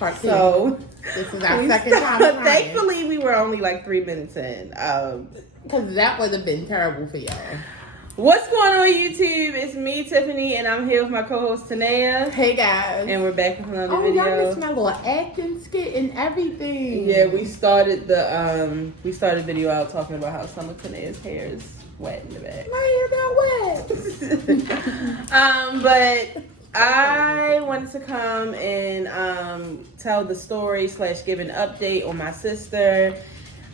Part two. So this is our second time. Thankfully, we were only like 3 minutes in. Because that would have been terrible for y'all. What's going on YouTube? It's me, Tiffany, and I'm here with my co-host Tanea. Hey guys. And we're back with another video. Y'all missed my little acting skit and everything. Yeah, we started the video out talking about how some of Tanea's hair is wet in the back. My hair not wet. But I wanted to come and tell the story / give an update on my sister.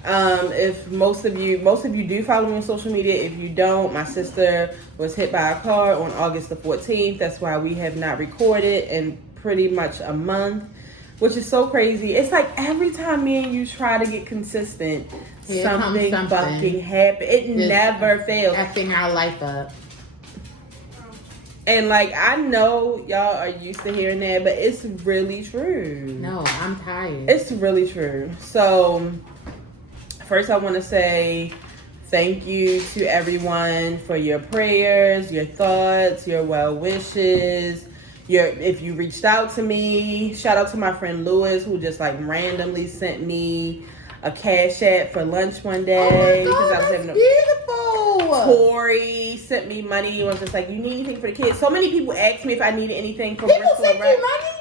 If most of you do follow me on social media, if you don't, my sister was hit by a car on August the 14th. That's why we have not recorded in pretty much a month, which is so crazy. It's like every time me and you try to get consistent, something fucking happens. It never fails. Acting our life up. And like, I know y'all are used to hearing that, but it's really true. No, I'm tired. It's really true. So first, I want to say thank you to everyone for your prayers, your thoughts, your well wishes. If you reached out to me, shout out to my friend Lewis, who just like randomly sent me a Cash App for lunch one day. Oh my God, because I was beautiful. Tori sent me money. Was just like, you need anything for the kids? So many people asked me if I needed anything for People Bristol. sent you money?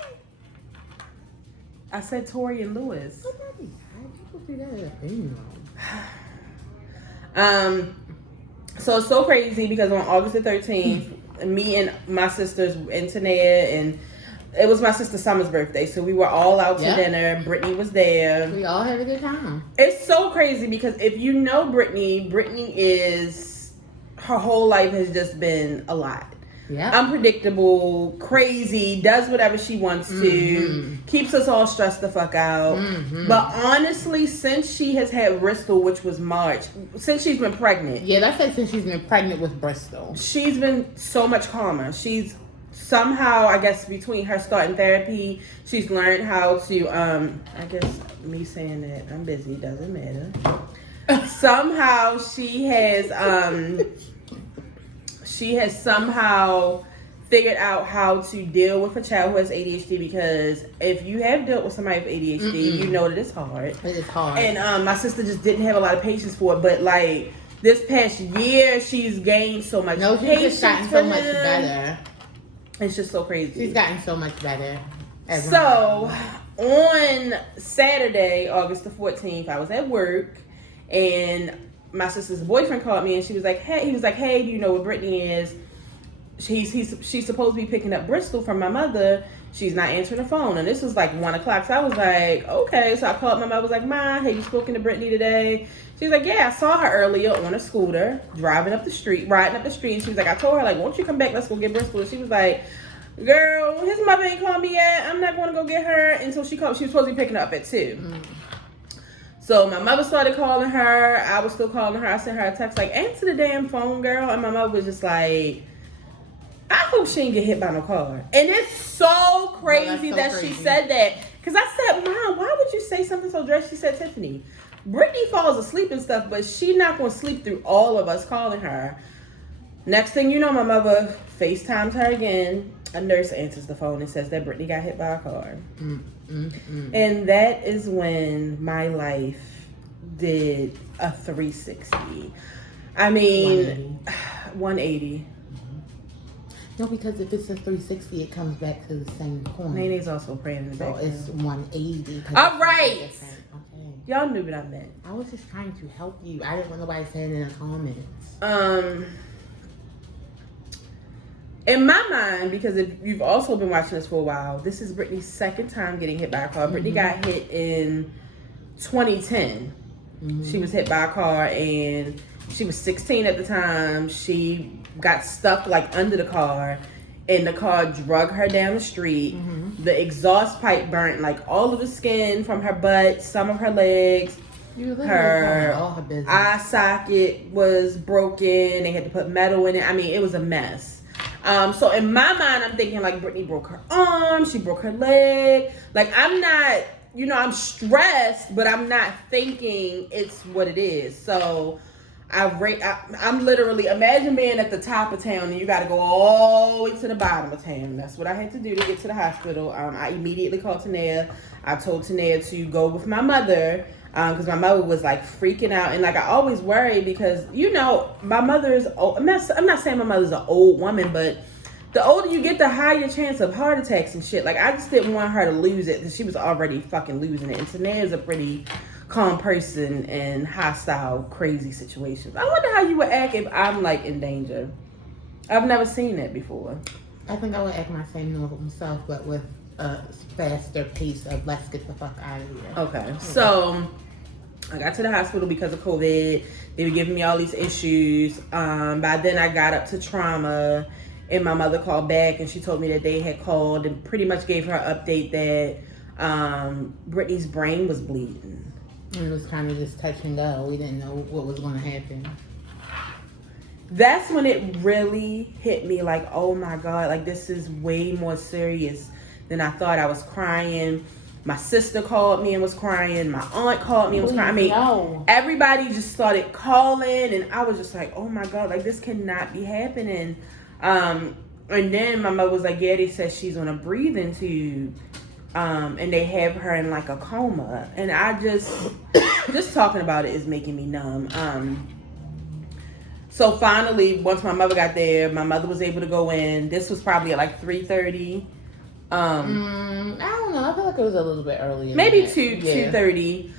I said Tori and Lewis. So it's so crazy because on August the 13th, me and my sisters and Tanea, and it was my sister Summer's birthday, so we were all out to dinner. Brittany was there. We all had a good time. It's so crazy because if you know Brittany is, her whole life has just been a lot. Yeah. Unpredictable, crazy, does whatever she wants to, keeps us all stressed the fuck out. But honestly, since she has had Bristol, which was March, since she's been pregnant. Yeah, that's like since she's been pregnant with Bristol. She's been so much calmer. She's somehow, I guess, between her starting therapy, she's learned how to, I guess me saying that I'm busy doesn't matter. Somehow she has somehow figured out how to deal with a child who has ADHD, because if you have dealt with somebody with ADHD, you know that it's hard. It is hard. And my sister just didn't have a lot of patience for it. But like this past year, she's gained so much patience. No, she's just gotten so much better. It's just so crazy. She's gotten so much better. So on Saturday, August the 14th, I was at work and my sister's boyfriend called me and he was like, hey, do you know what Brittany is? She's supposed to be picking up Bristol from my mother. She's not answering the phone. And this was like 1 o'clock. So I was like, okay. So I called my mother. I was like, Ma, have you spoken to Brittany today? She was like, yeah, I saw her earlier on a scooter, riding up the street. And she was like, I told her, like, won't you come back? Let's go get Bristol. And she was like, girl, his mother ain't called me yet. I'm not going to go get her until she called. She was supposed to be picking her up at 2. So my mother started calling her. I was still calling her. I sent her a text like, answer the damn phone, girl. And my mother was just like, I hope she didn't get hit by no car. And it's so crazy she said that. Because I said, Mom, why would you say something so drastic? She said, Tiffany, Brittany falls asleep and stuff, but she's not going to sleep through all of us calling her. Next thing you know, my mother FaceTimes her again. A nurse answers the phone and says that Brittany got hit by a car. And that is when my life did a 360. I mean, 180. No, because if it's a 360, it comes back to the same point. Nene's also praying in the back. So it's 180. All right. Okay. Y'all knew what I meant. I was just trying to help you. I didn't want nobody saying it in the comments. In my mind, because if you've also been watching this for a while, this is Brittany's second time getting hit by a car. Brittany got hit in 2010. She was hit by a car and she was 16 at the time. She got stuck like under the car and the car drug her down the street. The exhaust pipe burnt like all of the skin from her butt, some of her legs. Her eye socket was broken. They had to put metal in it. I mean, it was a mess. So in my mind, I'm thinking like Brittany broke her arm, she broke her leg. Like I'm not, I'm stressed, but I'm not thinking it's what it is. So I'm literally, imagine being at the top of town and you got to go all the way to the bottom of town. That's what I had to do to get to the hospital. I immediately called Tanea. I told Tanea to go with my mother because my mother was like freaking out. And like I always worry because, you know, my mother is old. I'm not saying my mother's an old woman, but the older you get, the higher chance of heart attacks and shit. Like, I just didn't want her to lose it because she was already fucking losing it. And Tanea's a pretty calm person in hostile, crazy situations. I wonder how you would act if I'm, like, in danger. I've never seen that before. I think I would act my same normal myself, but with a faster pace of let's get the fuck out of here. Okay. Yeah. So, I got to the hospital because of COVID. They were giving me all these issues. By then, I got up to trauma. And my mother called back and she told me that they had called and pretty much gave her an update that Brittany's brain was bleeding. And it was kind of just touch and go. We didn't know what was going to happen. That's when it really hit me like, oh my God, like this is way more serious than I thought. I was crying. My sister called me and was crying. My aunt called me and was crying. I mean, everybody just started calling and I was just like, oh my God, like this cannot be happening. And then my mother was like, yeah, they said she's on a breathing tube. And they have her in like a coma. And I just talking about it is making me numb. So finally, once my mother got there, my mother was able to go in. This was probably at like 3:30. I don't know. I feel like it was a little bit earlier. Maybe 2:30.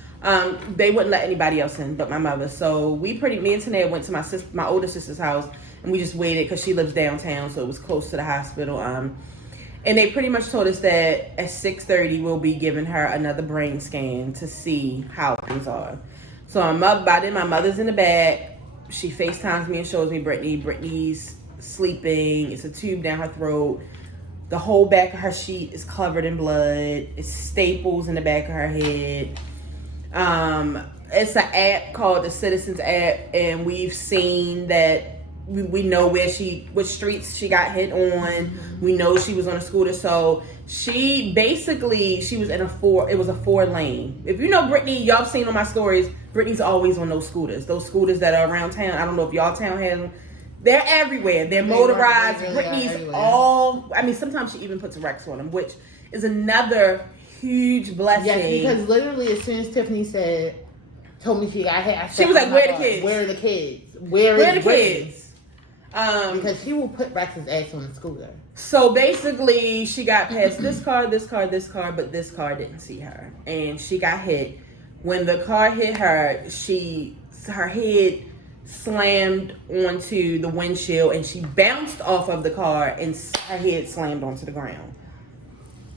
They wouldn't let anybody else in but my mother. So me and Tanea went to my older sister's house. And we just waited because she lives downtown, so it was close to the hospital. And they pretty much told us that at 6:30 we'll be giving her another brain scan to see how things are. So by then my mother's in the back. She FaceTimes me and shows me Brittany. Brittany's sleeping. It's a tube down her throat. The whole back of her sheet is covered in blood. It's staples in the back of her head. It's an app called the Citizens app, and we've seen that. We know which streets she got hit on. We know she was on a scooter. So she was in it was a 4-lane. If you know Brittany, y'all have seen on my stories, Brittany's always on those scooters. Those scooters that are around town. I don't know if y'all town has them. They're everywhere. They're motorized. Really Brittany's sometimes she even puts Rex on them, which is another huge blessing. Yes, because literally as soon as Tiffany told me she got hit, she was like, where are the kids? Where are the kids? Where are the kids? Because she will put Rex's ass on the scooter. So basically, she got past this car, but this car didn't see her, and she got hit. When the car hit her, her head slammed onto the windshield, and she bounced off of the car, and her head slammed onto the ground.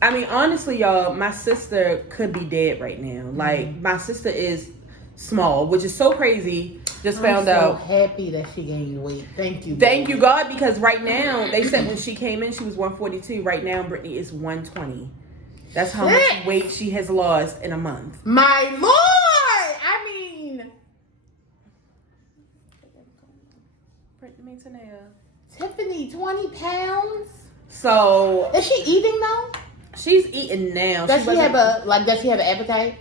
I mean, honestly, y'all, my sister could be dead right now. Like, my sister is small, which is so crazy. Just found out. I'm so happy that she gained weight. Thank you. Thank you, God, because right now, they said when she came in, she was 142. Right now, Brittany is 120. That's how much weight she has lost in a month. My Lord! I mean... Brittany Tanea. Tiffany, 20 pounds? So... Is she eating though? She's eating now. Does she have an appetite?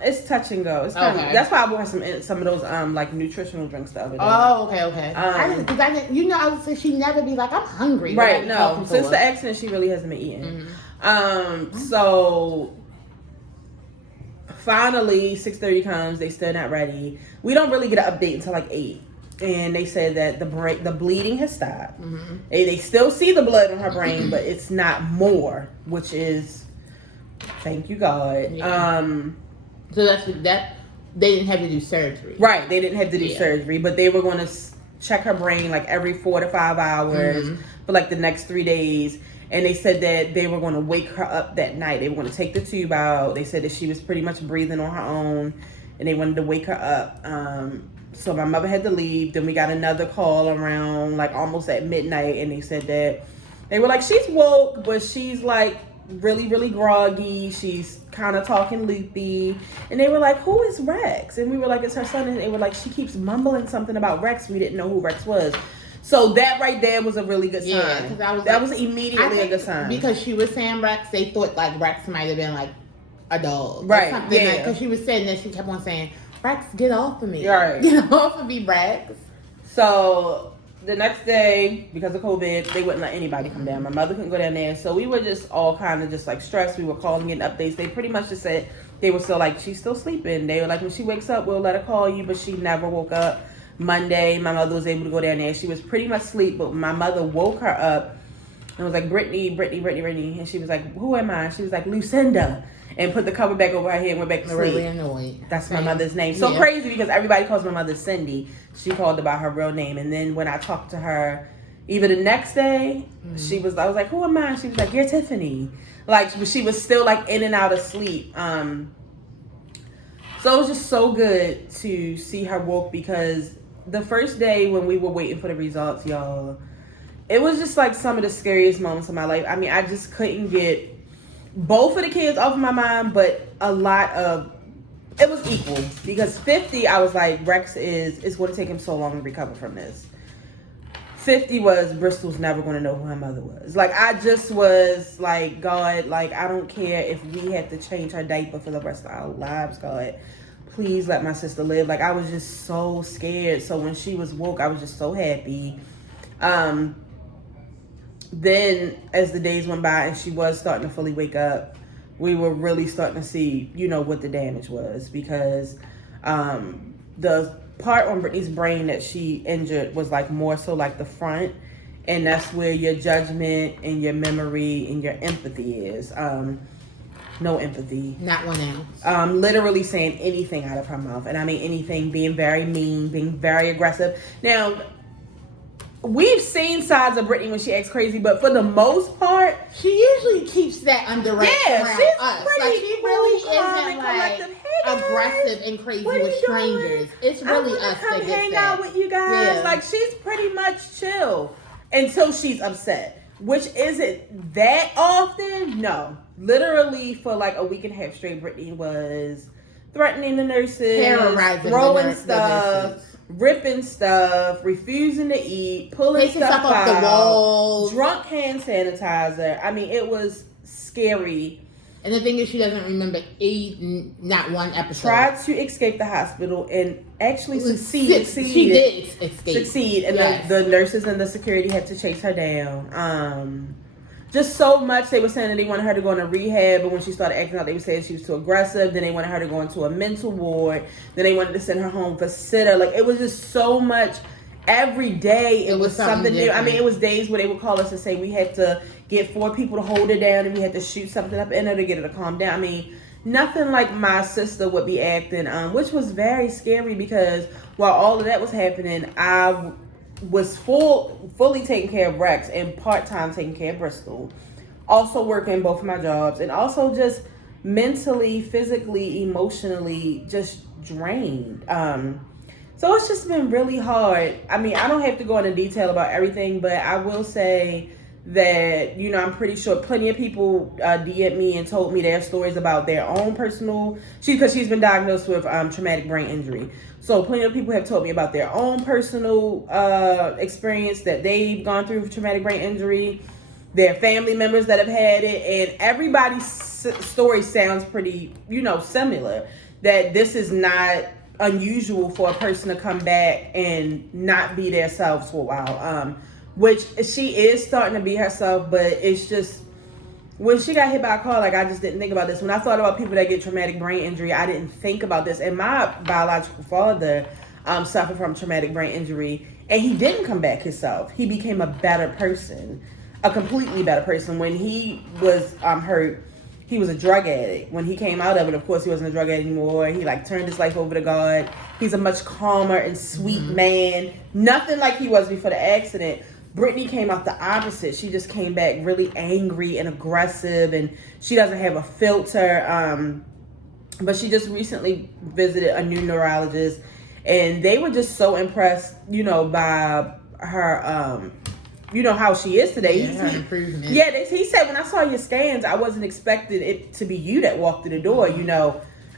It's touch and go. It's kind of, that's why I bought her some of those like nutritional drinks the other day. Oh, okay. I would say she'd never be like, I'm hungry. Right? No, since the accident, she really hasn't been eating. So finally, 6:30 comes. They still not ready. We don't really get an update until like 8. And they said that the bleeding has stopped. They still see the blood in her brain, but it's not more, which is, thank you God. Yeah. So that they didn't have to do surgery, right? They didn't have to do surgery, but they were going to check her brain like every 4 to 5 hours for like the next 3 days. And they said that they were going to wake her up that night. They were going to take the tube out. They said that she was pretty much breathing on her own, and they wanted to wake her up. So my mother had to leave. Then we got another call around like almost at midnight, and they said that they were like, she's woke, but she's like really, really groggy. She's kind of talking loopy. And they were like, who is Rex? And we were like, it's her son. And they were like, she keeps mumbling something about Rex. We didn't know who Rex was. So that right there was a really good sign. Yeah, that was immediately a good sign. Because she was saying Rex, they thought like Rex might have been like a dog. Right. Because she was saying that, she kept on saying, Rex, get off of me. All right. Get off of me, Rex. So the next day, because of COVID, they wouldn't let anybody come down. My mother couldn't go down there. So we were just all kind of just like stressed. We were calling, getting updates. They pretty much just said they were still like, she's still sleeping. They were like, when she wakes up, we'll let her call you. But she never woke up. Monday, my mother was able to go down there. She was pretty much asleep, but my mother woke her up and was like, Brittany. And she was like, who am I? She was like, Lucinda. And put the cover back over her head and went back to sleep. Really annoyed. That's my mother's name. So crazy because everybody calls my mother Cindy. She called her by her real name. And then when I talked to her, even the next day, I was like, who am I? She was like, you're Tiffany. Like, she was still like in and out of sleep. So it was just so good to see her woke, because the first day when we were waiting for the results, y'all, it was just like some of the scariest moments of my life. I mean, I just couldn't get both of the kids off of my mind, but a lot of it was equal, because 50, I was like, Rex it's going to take him so long to recover from this. 50 was, Bristol's never going to know who her mother was. Like, I just was like, God, like, I don't care if we have to change her diaper for the rest of our lives, God. Please let my sister live. Like, I was just so scared. So when she was woke, I was just so happy. Then as the days went by and she was starting to fully wake up, we were really starting to see, what the damage was, because the part on Brittany's brain that she injured was like more so like the front, and that's where your judgment and your memory and your empathy is. No empathy. Not 1 ounce. Literally saying anything out of her mouth. And I mean anything, being very mean, being very aggressive. Now, we've seen sides of Brittany when she acts crazy, but for the most part, she usually keeps that under wraps around she's us. Pretty like, she really calm isn't and like aggressive and crazy what with strangers. Doing? It's really us come that hang gets that. out with you guys. Yeah. Like, she's pretty much chill until she's upset, which isn't that often. No, literally for like a week and a half straight, Brittany was threatening the nurses, terrorizing throwing the stuff, ripping stuff, refusing to eat, pulling stuff off the walls, drunk hand sanitizer. I mean, it was scary. And the thing is, she doesn't remember not one episode. Tried to escape the hospital and actually succeeded. She did escape. Succeed, and yes. the nurses and the security had to chase her down. Just so much. They were saying that they wanted her to go into rehab, but when she started acting out, they were saying she was too aggressive. Then they wanted her to go into a mental ward. Then they wanted to send her home for sitter. Like, it was just so much. Every day it was something new. I mean, it was days where they would call us and say we had to get 4 people to hold her down, and we had to shoot something up in her to get her to calm down. I mean, nothing like my sister would be acting, which was very scary, because while all of that was happening, I was fully taking care of Rex and part-time taking care of Bristol. Also working both of my jobs, and also just mentally, physically, emotionally just drained. So it's just been really hard. I mean, I don't have to go into detail about everything, but I will say that, I'm pretty sure plenty of people DM'd me and told me their stories about their own personal, because she's been diagnosed with traumatic brain injury. So plenty of people have told me about their own personal experience that they've gone through with traumatic brain injury, their family members that have had it, and everybody's story sounds pretty, similar. That this is not unusual for a person to come back and not be themselves for a while. Which she is starting to be herself, but it's just, when she got hit by a car, like, I just didn't think about this. When I thought about people that get traumatic brain injury, I didn't think about this. And my biological father suffered from traumatic brain injury, and he didn't come back himself. He became a better person, a completely better person. When he was hurt, he was a drug addict. When he came out of it, of course, he wasn't a drug addict anymore. He turned his life over to God. He's a much calmer and sweet man. Nothing like he was before the accident. Brittany came out the opposite. She just came back really angry and aggressive, and she doesn't have a filter. But she just recently visited a new neurologist, and they were just so impressed, by her, how she is today. Her improvement. Yeah, he said, when I saw your scans, I wasn't expecting it to be you that walked through the door.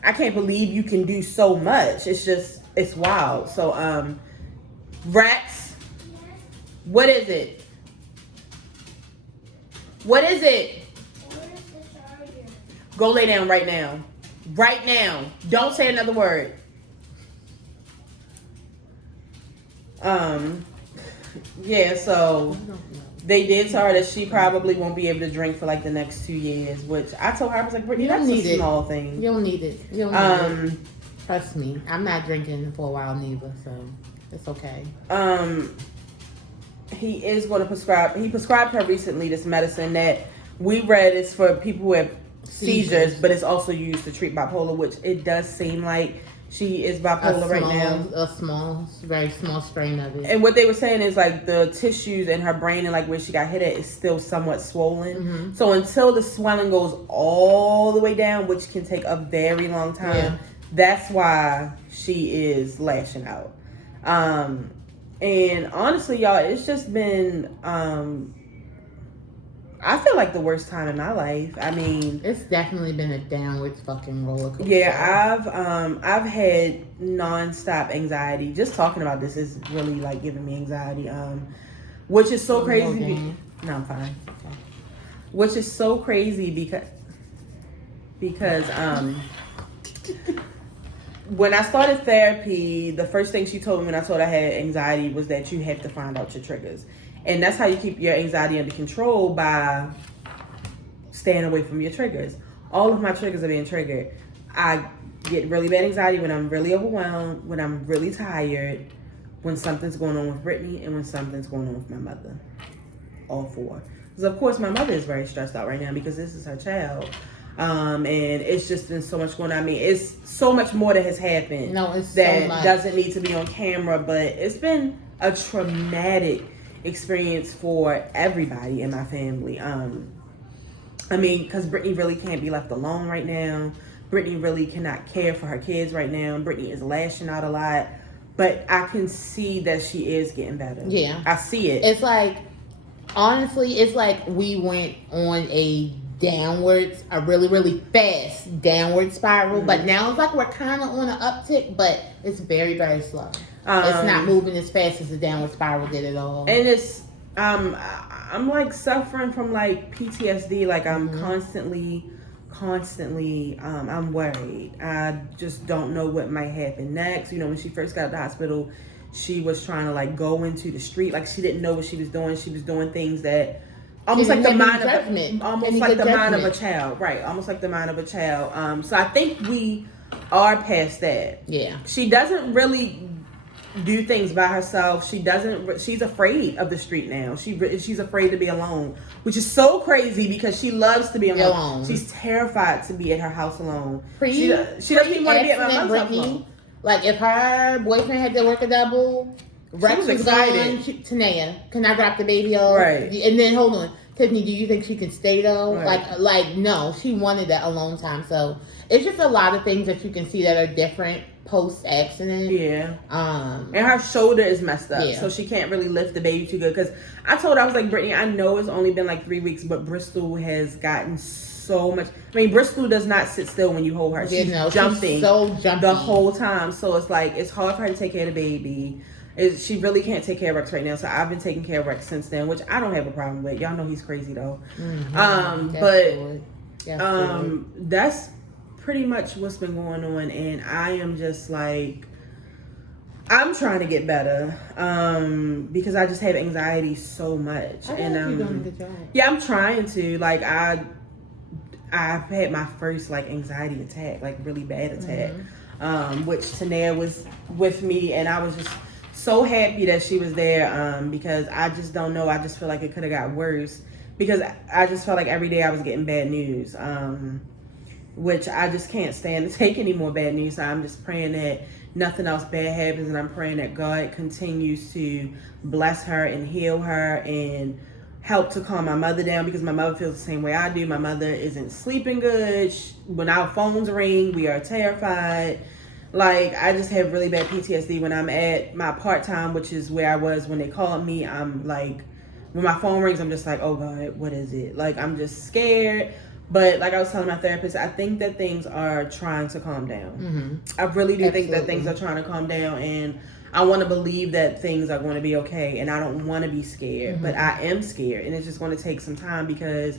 I can't believe you can do so much. It's wild. So, Rex, what is it? What is it? Where's the charger? Go lay down right now. Right now. Don't say another word. Yeah, so they did tell her that she probably won't be able to drink for like the next 2 years, which I told her, I was like, Brittany, that's a small thing. You don't need it. You don't need it. Trust me, I'm not drinking for a while neither, so it's okay. He is going to prescribe. He prescribed her recently this medicine that we read is for people who have seizures, but it's also used to treat bipolar, which it does seem like she is bipolar right now. Very small strain of it. And what they were saying is like the tissues in her brain and like where she got hit at is still somewhat swollen. Mm-hmm. So until the swelling goes all the way down, which can take a very long time, that's why she is lashing out. And honestly, y'all, it's just been I feel like the worst time in my life. I mean, it's definitely been a downwards fucking roller coaster. Yeah, I've had nonstop anxiety. Just talking about this is really like giving me anxiety. Which is so crazy. No, I'm fine. Okay. Which is so crazy because when I started therapy, the first thing she told me when I told her I had anxiety was that you have to find out your triggers. And that's how you keep your anxiety under control, by staying away from your triggers. All of my triggers are being triggered. I get really bad anxiety when I'm really overwhelmed, when I'm really tired, when something's going on with Brittany, and when something's going on with my mother. All four. Because of course my mother is very stressed out right now because this is her child. And it's just been so much going on. I mean, it's so much more that has happened. No, it's that so much. Doesn't need to be on camera, but it's been a traumatic experience for everybody in my family. I mean, because Brittany really can't be left alone right now. Brittany really cannot care for her kids right now. Brittany is lashing out a lot, but I can see that she is getting better. Yeah, I see it. It's like, honestly, it's like we went on a really, really fast downward spiral, but now it's like we're kind of on an uptick, but it's very, very slow. It's not moving as fast as the downward spiral did at all. And it's I'm like suffering from like PTSD. Like I'm constantly I'm worried. I just don't know what might happen next. You know, when she first got to the hospital, she was trying to like go into the street. Like she didn't know what she was doing. She was doing things that almost like the mind of a child. Right. Almost like the mind of a child. So I think we are past that. Yeah. She doesn't really do things by herself. She's afraid of the street now. She's afraid to be alone, which is so crazy because she loves to be alone. She's terrified to be at her house alone. She doesn't even want to be at my mom's house alone. Like if her boyfriend had to work a double, Rex was excited. Tanea, can I drop the baby off? Right. And then hold on, Tiffany, do you think she can stay though? Right. Like no, she wanted that alone time. So it's just a lot of things that you can see that are different post accident. Yeah. And her shoulder is messed up, so she can't really lift the baby too good. Because I told her, I was like, Brittany, I know it's only been like 3 weeks, but Bristol has gotten so much. I mean, Bristol does not sit still when you hold her. She's jumping, she's so jumpy the whole time. So it's like it's hard for her to take care of the baby. She really can't take care of Rex right now. So I've been taking care of Rex since then, which I don't have a problem with. Y'all know he's crazy though. That's pretty much what's been going on, and I am just like, I'm trying to get better because I just have anxiety so much. And you're doing a good job. Yeah, I'm trying to. Like I've had my first like anxiety attack, like really bad attack, which Tanea was with me, and I was just so happy that she was there because I just don't know. I just feel like it could have got worse because I just felt like every day I was getting bad news. Which I just can't stand to take any more bad news. So I'm just praying that nothing else bad happens, and I'm praying that God continues to bless her and heal her and help to calm my mother down, because my mother feels the same way I do. My mother isn't sleeping good. When our phones ring, we are terrified. Like, I just have really bad PTSD when I'm at my part-time, which is where I was when they called me. I'm like, when my phone rings, I'm just like, oh God, what is it? Like, I'm just scared. But like I was telling my therapist, I think that things are trying to calm down. I really do think that things are trying to calm down, and I want to believe that things are going to be okay, and I don't want to be scared, but I am scared, and it's just going to take some time, because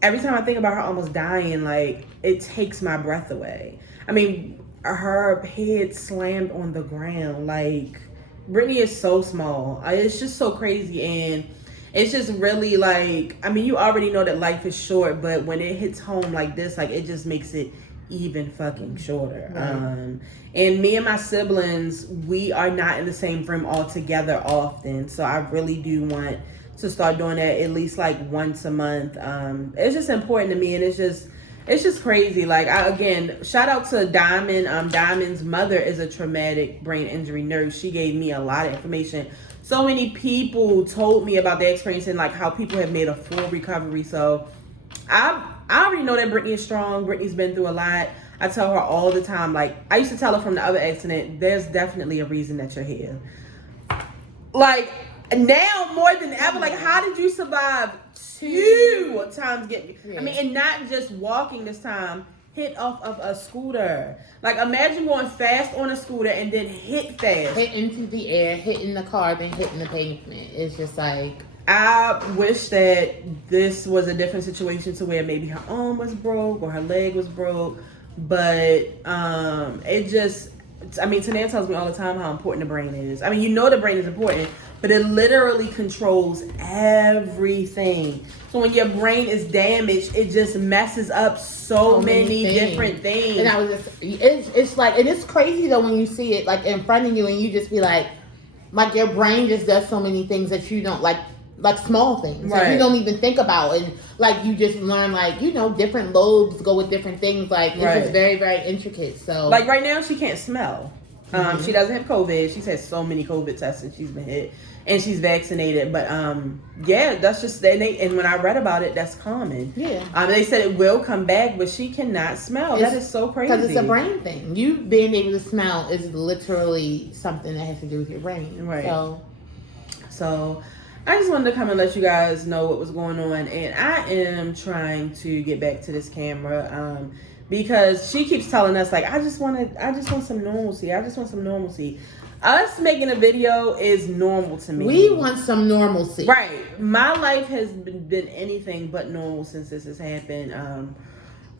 every time I think about her almost dying, like, it takes my breath away. I mean, her head slammed on the ground, like, Brittany is so small. It's just so crazy, and it's just really like, I mean, you already know that life is short, but when it hits home like this, like, it just makes it even fucking shorter. Right. And me and my siblings, we are not in the same room all together often, so I really do want to start doing that at least like once a month. It's just important to me, and it's just crazy. Like, again, shout out to Diamond. Diamond's mother is a traumatic brain injury nurse. She gave me a lot of information. So many people told me about their experience and like how people have made a full recovery. So I already know that Brittany is strong. Brittany's been through a lot. I tell her all the time. Like, I used to tell her from the other accident, there's definitely a reason that you're here. Like, now more than ever, like, how did you survive 2 times getting, I mean, and not just walking this time, hit off of a scooter. Like, imagine going fast on a scooter and then hit fast. Hit into the air, hitting the car, then hitting the pavement. It's just like, I wish that this was a different situation to where maybe her arm was broke or her leg was broke. But it just, I mean, Tanea tells me all the time how important the brain is. I mean, you know the brain is important, but it literally controls everything. So when your brain is damaged, it just messes up so many different things. And I was just, it's like, and it's crazy though when you see it like in front of you and you just be like your brain just does so many things that you don't like small things that you don't even think about, and like you just learn like, you know, different lobes go with different things. Like, it's just very, very intricate. So like right now she can't smell. She doesn't have COVID. She's had so many COVID tests since she's been hit, and she's vaccinated. But yeah, that's just, and when I read about it, that's common. They said it will come back, but she cannot smell. That is so crazy, because it's a brain thing. You being able to smell is literally something that has to do with your brain. Right. So I just wanted to come and let you guys know what was going on, and I am trying to get back to this camera because she keeps telling us like, I just want some normalcy. I just want some normalcy. Us making a video is normal to me. We want some normalcy, right? My life has been anything but normal since this has happened.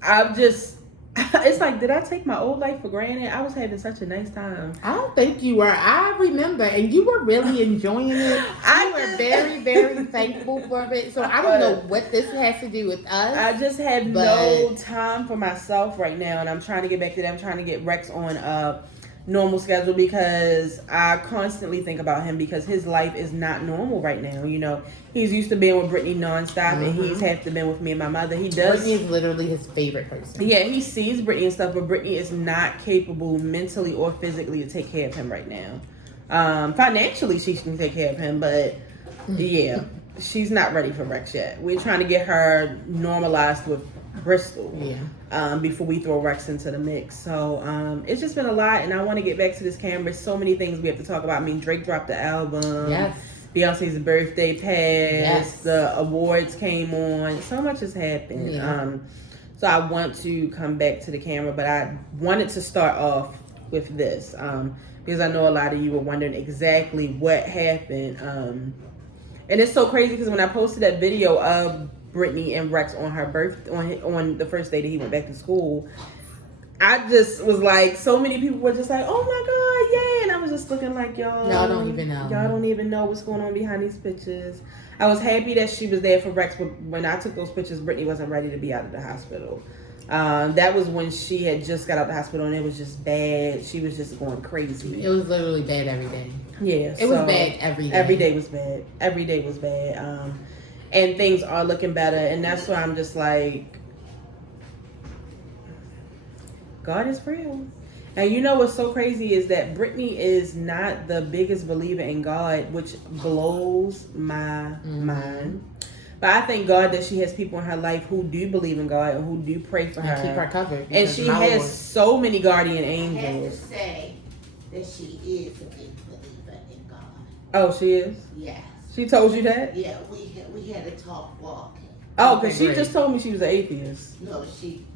I've just. It's like, did I take my old life for granted? I was having such a nice time. I don't think you were. I remember, and you were really enjoying it. You were very, very thankful for it. So I don't know what this has to do with us. I just have no time for myself right now, and I'm trying to get back to that. I'm trying to get Rex on a normal schedule because I constantly think about him because his life is not normal right now. You know, he's used to being with Brittany nonstop, and he's have to been with me and my mother. He does. Brittany is literally his favorite person. Yeah, he sees Brittany and stuff, but Brittany is not capable mentally or physically to take care of him right now. Financially, she can take care of him, but yeah, she's not ready for Rex yet. We're trying to get her normalized with Bristol before we throw Rex into the mix. So it's just been a lot, and I want to get back to this camera. So many things we have to talk about. I mean, Drake dropped the album. Yes. Beyonce's birthday passed. Yes. The awards came on. So much has happened. Yeah. So I want to come back to the camera, but I wanted to start off with this because I know a lot of you were wondering exactly what happened. And it's so crazy because when I posted that video of Brittany and Rex on her on the first day that he went back to school, I just was like, so many people were just like, oh my god, yay, and I was just looking like, y'all don't even know what's going on behind these pictures. I was happy that she was there for Rex, but when I took those pictures, Brittany wasn't ready to be out of the hospital. That was when she had just got out of the hospital, and it was just bad. She was just going crazy. It was literally bad every day. Yeah, it was bad every day. Every day was bad. Every day was bad. And things are looking better, and that's why I'm just like, God is real. And you know what's so crazy is that Brittany is not the biggest believer in God, which blows my mind. But I thank God that she has people in her life who do believe in God and who do pray for her. And keep her covered. And she has so many guardian angels. I have to say that she is a big believer in God. Oh, she is? Yes. She told you that? Yeah, we had a talk walking. Oh, because she just told me she was an atheist. No, she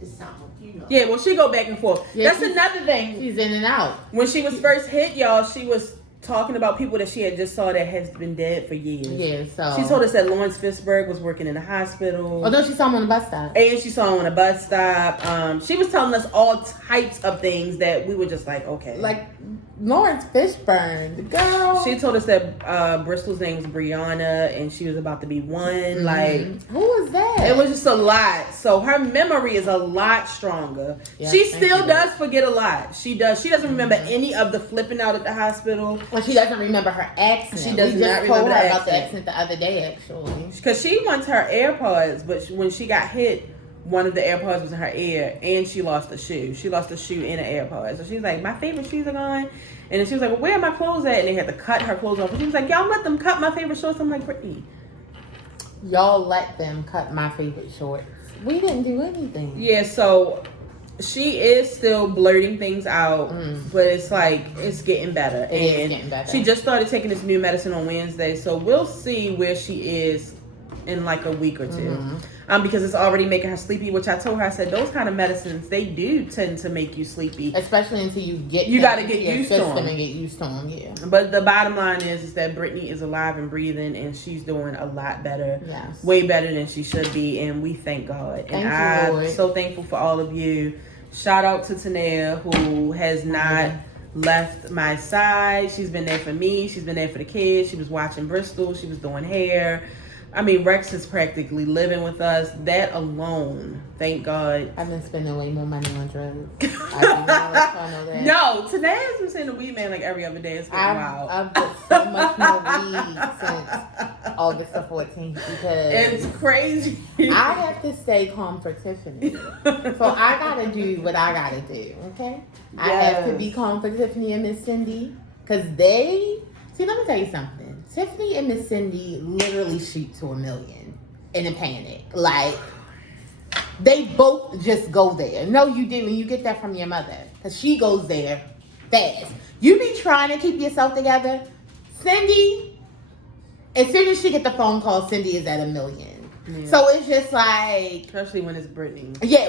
is something, you know. Yeah, well, she go back and forth. Yeah, that's another thing. She's in and out. When she was first hit, y'all, she was talking about people that she had just saw that has been dead for years. Yeah, so she told us that Lawrence Fishburne was working in the hospital. Oh no, she saw him on the bus stop. And she saw him on a bus stop. She was telling us all types of things that we were just like, okay. Like Lawrence Fishburne, girl. She told us that Bristol's name was Brianna and she was about to be one. Like, who was that? it was just a lot. So her memory is a lot stronger. Yes, she thank still you. does forget a lot. She does. She doesn't remember any of the flipping out at the hospital. Well, she doesn't remember her accent. She does we not just remember told her the about the accent. accent the other day, actually. Because she wants her AirPods, but when she got hit, one of the AirPods was in her ear, and she lost a shoe. She lost a shoe and an AirPod. So she was like, my favorite shoes are gone. And then she was like, well, where are my clothes at? And they had to cut her clothes off. And she was like, y'all let them cut my favorite shorts. I'm like, Brittany. Y'all let them cut my favorite shorts. We didn't do anything. Yeah, so she is still blurting things out, but it's like, it's getting better. It is getting better. She just started taking this new medicine on Wednesday, so we'll see where she is in like a week or two. Because it's already making her sleepy, which I told her, I said, those kind of medicines, they do tend to make you sleepy. Especially until you get You them gotta get into your used to system them. and get used to them, yeah. But the bottom line is that Brittany is alive and breathing, and she's doing a lot better. Yes. Way better than she should be, and we thank God. Thank And you, I'm Lord. so thankful for all of you. Shout out to Tanea, who has not left my side. She's been there for me. She's been there for the kids. She was watching Bristol. She was doing hair. I mean, Rex is practically living with us. That alone, thank God. I've been spending way more money on drugs. I didn't know that. No, Tanea's been saying the weed man like every other day. It's getting wild. I've put so much more weed since August the 14th because It's crazy. I have to stay calm for Tiffany. So I gotta do what I gotta do, okay? I have to be Yes. calm for Tiffany and Miss Cindy. Cause they see, let me tell you something. Tiffany and Miss Cindy literally shoot to 1,000,000 in a panic. Like they both just go there. No, you didn't. You get that from your mother. Cause she goes there fast. You be trying to keep yourself together. Cindy, as soon as she get the phone call, Cindy is at 1,000,000. Yeah. So it's just like, Especially when it's Brittany. yeah,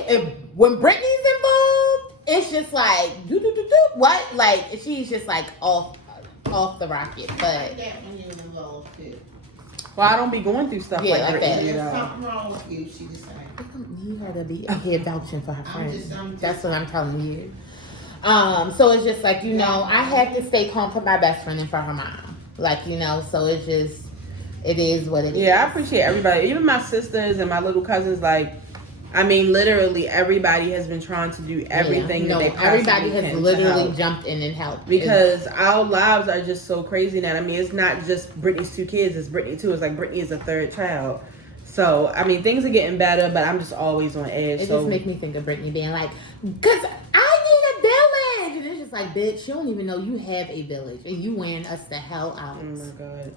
when Brittany's involved, it's just like, what? Like, she's just like off the rocket. But That when you're in love too. Well, I don't be going through stuff Yeah, like like Brittany. that. You There's know. something wrong with you, she decided. you gotta be here vouching for her I'm friends. just- That's what I'm telling you. So it's just like, I have to stay calm for my best friend and for her mom. Like, so it's just, it is what it is. Yeah, I appreciate everybody. Even my sisters and my little cousins. Like, I mean, literally everybody has been trying to do everything that they possibly everybody has can to literally help. jumped in and helped. Because our lives are just so crazy now. I mean, it's not just Brittany's 2 kids, it's Brittany too. It's like Brittany is a 3rd child. So, I mean, things are getting better, but I'm just always on edge. It So just makes me think of Brittany being like, because I need a village. And it's just like, bitch, you don't even know you have a village. And you wearing us the hell out. oh my God.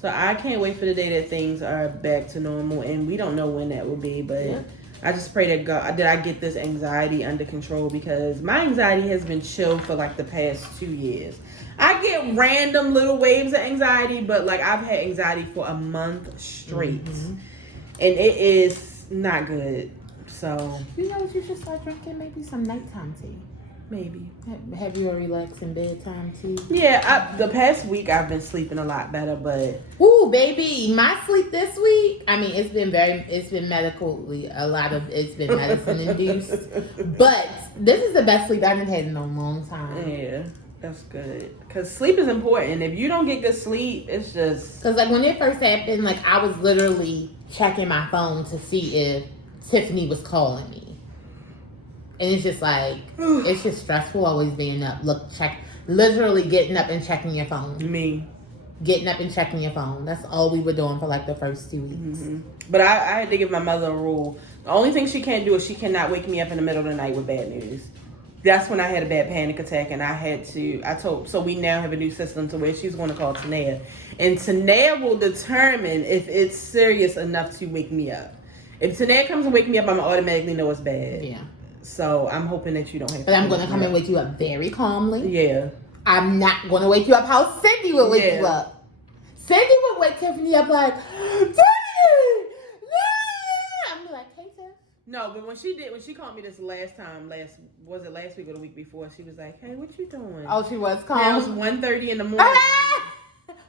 So I can't wait for the day that things are back to normal, and we don't know when that will be, but Yeah. I just pray that God, that I get this anxiety under control, because my anxiety has been chill for like the past 2 years. I get random little waves of anxiety, but like I've had anxiety for a month straight, and it is not good. So You know what you should start drinking? Maybe some nighttime tea. maybe. Have you a relaxing bedtime tea? Yeah, the past week I've been sleeping a lot better, but Ooh, baby, my sleep this week. I mean, it's been medically, it's been medicine induced. But this is the best sleep I've had in a long time. yeah, that's good. Because sleep is important. If you don't get good sleep, it's just... Because like when it first happened, like I was literally checking my phone to see if Tiffany was calling me. And it's just like, it's just stressful always being up. Literally getting up and checking your phone. Me. Getting up and checking your phone. That's all we were doing for like the first 2 weeks. But I had to give my mother a rule. The only thing she can't do is she cannot wake me up in the middle of the night with bad news. That's when I had a bad panic attack, and so we now have a new system to where she's going to call Tanea. And Tanea will determine if it's serious enough to wake me up. If Tanea comes and wake me up, I'm going to automatically know it's bad. Yeah. So I'm hoping that you don't have to. But I'm going to come and wake you up very calmly. Yeah. I'm not going to wake you up how Cindy would wake Yeah. you up. Cindy would wake Tiffany up like, Tiffany! I'm like, hey, Tiff. No, but when she called me this last week or the week before, she was like, hey, what you doing? Oh, she was Now it's calm. 1:30 in the morning.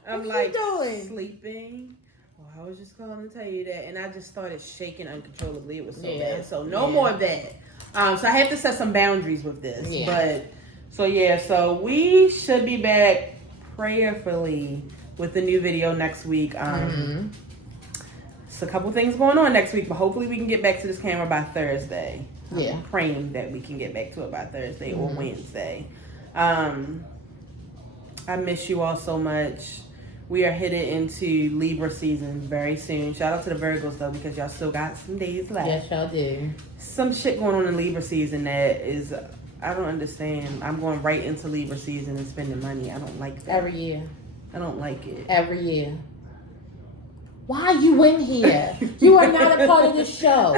I'm What like, you doing? sleeping. Well, I was just calling to tell you that. And I just started shaking uncontrollably. It was so Yeah. bad. So no Yeah. more of that. So I have to set some boundaries with this. Yeah. But So yeah, so we should be back prayerfully with the new video next week. It's a couple things going on next week, but hopefully we can get back to this camera by Thursday. Yeah. I'm praying that we can get back to it by Thursday or Wednesday. I miss you all so much. We are headed into Libra season very soon. Shout out to the Virgos though, because y'all still got some days left. Yes, y'all do. Some shit going on in Libra season that is, I don't understand. I'm going right into Libra season and spending money. I don't like that. Every year. I don't like it. Every year. Why are you in here? You are not a part of the show.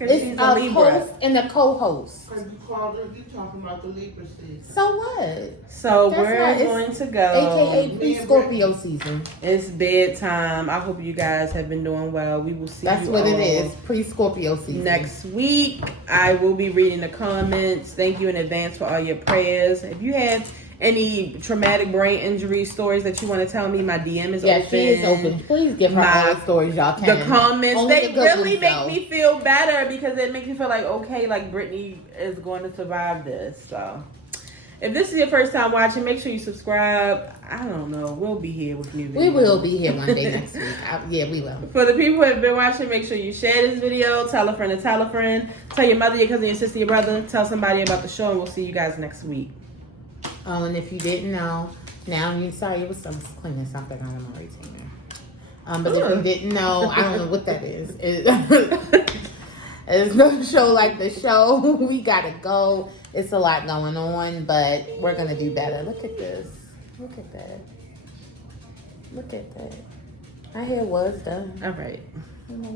It's a host and a co-host. Because you called her, you talking about the Libra season. So what? So That's we're not- going to go. AKA pre-Scorpio season. It's bedtime. I hope you guys have been doing well. We will see That's you what all it is. Pre-Scorpio season. next week. I will be reading the comments. Thank you in advance for all your prayers. If you have any traumatic brain injury stories that you want to tell me, my DM is open. She is open. Please give her all the stories y'all can. The comments, Only they the good really ones, make though. me feel better because it makes me feel like, okay, like Brittany is going to survive this. So if this is your first time watching, make sure you subscribe. I don't know. We'll be here with new videos. We will be here one day next week. Yeah, we will. For the people who have been watching, make sure you share this video. Tell a friend to tell a friend. Tell your mother, your cousin, your sister, your brother. Tell somebody about the show, and we'll see you guys next week. Oh, and if you didn't know, now you sorry, it was some cleaning something on my retainer. But if you didn't know, I don't know what that is. It's no show like the show. We gotta go. It's a lot going on, but we're gonna do better. Look at this. Look at that. Look at that. My hair was done. All right. I don't know